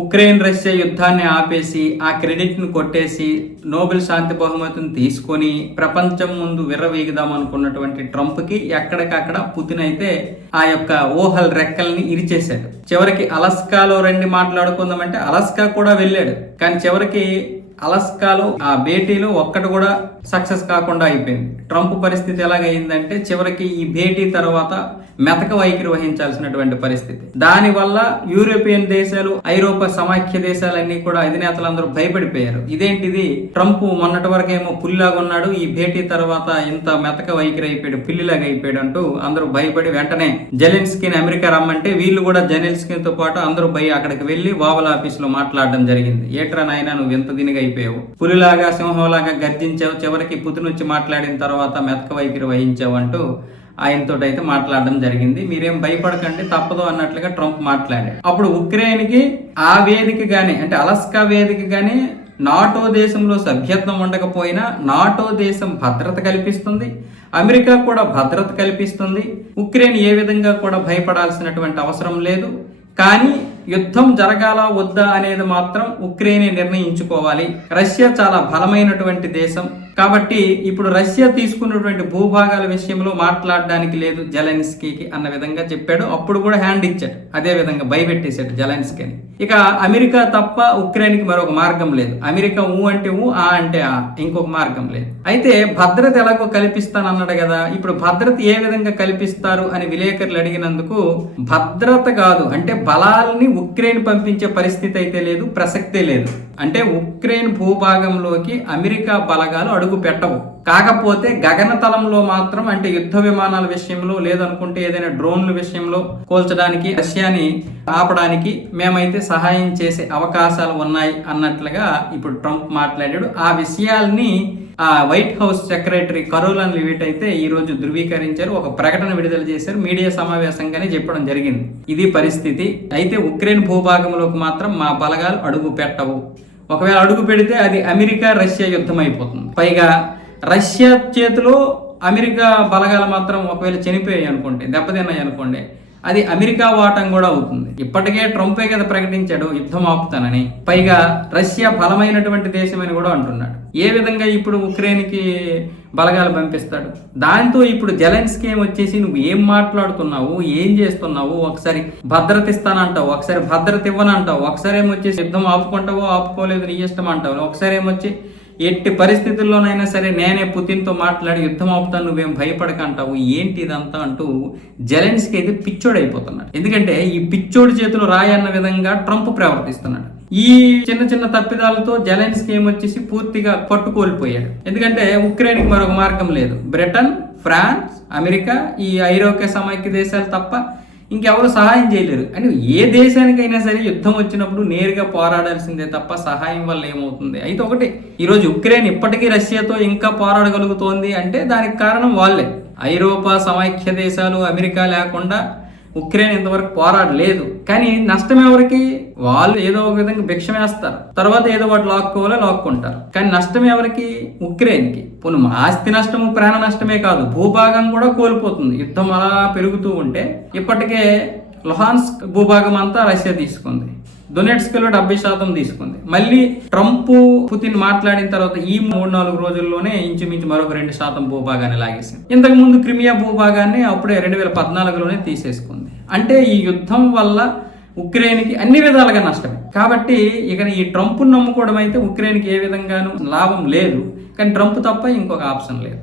Ukraine Russia యుద్ధాన్ని ఆపేసి ఆ క్రెడిట్ను కొట్టేసి నోబెల్ శాంతి బహుమతిని తీసుకొని ప్రపంచం ముందు విర్రవీగుదాం అనుకున్నటువంటి ట్రంప్కి ఎక్కడికక్కడ పుతిన్ అయితే ఆ యొక్క ఊహల్ రెక్కల్ని ఇరిచేశాడు. చివరికి అలస్కాలో రండి మాట్లాడుకుందామంటే అలస్కా కూడా వెళ్ళాడు. కానీ చివరికి అలస్కాలో ఆ భేటీలో ఒక్కటి కూడా సక్సెస్ కాకుండా అయిపోయింది. ట్రంప్ పరిస్థితి ఎలాగైందంటే చివరికి ఈ భేటీ తర్వాత మెతక వైఖరి వహించాల్సినటువంటి పరిస్థితి. దానివల్ల యూరోపియన్ దేశాలు ఐరోపా సమాఖ్య దేశాలన్నీ కూడా అధినేతలందరూ భయపడిపోయారు. ఇదేంటిది? ట్రంప్ మొన్నటి వరకేమో పుల్లిలాగా ఉన్నాడు ఈ భేటీ తర్వాత ఇంత మెతక వైఖరి అయిపోయాడు పిల్లిలాగా అయిపోయాడు అంటూ అందరూ భయపడి వెంటనే జెలెన్స్కీని అమెరికా రమ్మంటే వీళ్ళు కూడా జెలెన్స్కీతో పాటు అందరూ భయ అక్కడికి వెళ్ళి వావల ఆఫీస్లో మాట్లాడడం జరిగింది. ఏట్రా నాయన నువ్వు ఎంత దీనిగా అయిపోయావు. పులిలాగా సింహంలాగా గర్జించావు. చివరికి పుతిన్ మాట్లాడిన తర్వాత మెతక వైఖరి వహించావు అంటూ ఆయనతో అయితే మాట్లాడడం జరిగింది. మీరేం భయపడకండి తప్పదు అన్నట్లుగా ట్రంప్ మాట్లాడారు అప్పుడు ఉక్రెయిన్కి ఆ వేదిక కానీ అంటే అలస్కా వేదిక కానీ నాటో దేశంలో సభ్యత్వం ఉండకపోయినా నాటో దేశం భద్రత కల్పిస్తుంది. అమెరికా కూడా భద్రత కల్పిస్తుంది. ఉక్రెయిన్ ఏ విధంగా కూడా భయపడాల్సినటువంటి అవసరం లేదు. కానీ యుద్ధం జరగాలా వద్దా అనేది మాత్రం ఉక్రెయిన్ నిర్ణయించుకోవాలి. రష్యా చాలా బలమైనటువంటి దేశం. కాబట్టి ఇప్పుడు రష్యా తీసుకున్నటువంటి భూభాగాల విషయంలో మాట్లాడడానికి లేదు జలెన్స్కీకి అన్న విధంగా చెప్పాడు. అప్పుడు కూడా హ్యాండ్ ఇచ్చాడు. అదే విధంగా భయపెట్టేశాడు జెలెన్స్కీని. ఇక అమెరికా తప్ప ఉక్రెయిన్కి మరొక మార్గం లేదు. అమెరికా ఊ అంటే ఊ ఆ అంటే ఆ ఇంకొక మార్గం లేదు. అయితే భద్రత ఎలాగో కల్పిస్తానన్నాడు కదా. ఇప్పుడు భద్రత ఏ విధంగా కల్పిస్తారు అని విలేకరులు అడిగినందుకు భద్రత కాదు. అంటే బలాల్ని ఉక్రెయిన్ పంపించే పరిస్థితి అయితే లేదు ప్రసక్తే లేదు. అంటే ఉక్రెయిన్ భూభాగంలోకి అమెరికా బలగాలు అడుగు పెట్టవు. కాకపోతే గగనతలంలో మాత్రం అంటే యుద్ధ విమానాల విషయంలో లేదనుకుంటే ఏదైనా డ్రోన్ల విషయంలో కోల్చడానికి రష్యాని ఆపడానికి మేమైతే సహాయం చేసే అవకాశాలు ఉన్నాయి అన్నట్లుగా ఇప్పుడు ట్రంప్ మాట్లాడాడు. ఆ విషయాల్ని ఆ White House secretary Karoline Leavitt అయితే ఈ రోజు ధృవీకరించారు. ఒక ప్రకటన విడుదల చేశారు. మీడియా సమావేశంగానే చెప్పడం జరిగింది. ఇది పరిస్థితి. అయితే ఉక్రెయిన్ భూభాగంలోకి మాత్రం మా బలగాలు అడుగు పెట్టవు. ఒకవేళ అడుగు పెడితే అది అమెరికా రష్యా యుద్ధం అయిపోతుంది. పైగా రష్యా చేతిలో అమెరికా బలగాలు మాత్రం ఒకవేళ చనిపోయాయి అనుకోండి దెబ్బతిన్నాయి అనుకోండి అది అమెరికా వాటం కూడా అవుతుంది. ఇప్పటికే ట్రంపే కదా ప్రకటించాడు యుద్ధం ఆపుతానని. పైగా రష్యా బలమైనటువంటి దేశమని కూడా అంటున్నాడు. ఏ విధంగా ఇప్పుడు ఉక్రెయిన్కి బలగాలు పంపిస్తాడు? దాంతో ఇప్పుడు జెలెన్స్కి ఏం వచ్చేసి నువ్వు ఏం మాట్లాడుతున్నావు? ఏం చేస్తున్నావు? ఒకసారి భద్రత ఇస్తానంటావు ఒకసారి భద్రత ఇవ్వనంటావు ఒకసారి ఏమొచ్చేసి యుద్ధం ఆపుకుంటావో ఆపుకోలేదు నీ ఇష్టం అంటావు ఒకసారి ఏమొచ్చి ఎట్టి పరిస్థితుల్లోనైనా సరే నేనే పుతిన్తో మాట్లాడి యుద్ధం ఆపుతాను నువ్వేం భయపడకంటావు ఏంటి ఇదంతా అంటూ జెలెన్స్కి అయితే పిచ్చోడు అయిపోతున్నాడు ఎందుకంటే ఈ పిచ్చోడి చేతులు రాయన్న విధంగా ట్రంప్ ప్రవర్తిస్తున్నాడు. ఈ చిన్న చిన్న తప్పిదాలతో జెలెన్స్కి ఏమొచ్చేసి పూర్తిగా పట్టుకోల్పోయాడు ఎందుకంటే ఉక్రెయిన్కి మరొక మార్గం లేదు. బ్రిటన్ ఫ్రాన్స్ అమెరికా ఈ ఐరోప్య సమైక్య దేశాలు తప్ప ఇంకెవరు సహాయం చేయలేరు. అని ఏ దేశానికైనా సరే యుద్ధం వచ్చినప్పుడు నేరుగా పోరాడాల్సిందే తప్ప సహాయం వల్ల ఏమవుతుంది? అయితే ఒకటి ఈరోజు ఉక్రెయిన్ ఇప్పటికీ రష్యాతో ఇంకా పోరాడగలుగుతోంది అంటే దానికి కారణం వాళ్ళే. ఐరోపా సమైక్య దేశాలు అమెరికా లేకుండా ఉక్రెయిన్ ఇంతవరకు పోరాడలేదు. కానీ నష్టం ఎవరికి? వాళ్ళు ఏదో ఒక విధంగా భిక్ష వేస్తారు తర్వాత ఏదో ఒకటి లాక్కోవాలో లాక్కుంటారు. కానీ నష్టం ఎవరికి? ఉక్రెయిన్కి. పోను ఆస్తి నష్టము ప్రాణ నష్టమే కాదు. భూభాగం కూడా కోల్పోతుంది. యుద్ధం అలా పెరుగుతూ ఉంటే ఇప్పటికే లొహాన్స్క్ భూభాగం అంతా రష్యా తీసుకుంది. డొనెట్స్కిలో డెబ్బై శాతం తీసుకుంది. మళ్ళీ ట్రంప్ పుతిన్ మాట్లాడిన తర్వాత ఈ మూడు నాలుగు రోజుల్లోనే ఇంచుమించు మరొక రెండు శాతం భూభాగాన్ని లాగేసింది. ఇంతకు ముందు క్రిమియా భూభాగాన్ని అప్పుడే రెండు వేల పద్నాలుగులోనే తీసేసుకుంది. అంటే ఈ యుద్ధం వల్ల ఉక్రెయిన్కి అన్ని విధాలుగా నష్టమే. కాబట్టి ఇక ఈ ట్రంప్ను నమ్ముకోవడం అయితే ఉక్రెయిన్కి ఏ విధంగానూ లాభం లేదు. కానీ ట్రంప్ తప్ప ఇంకొక ఆప్షన్ లేదు.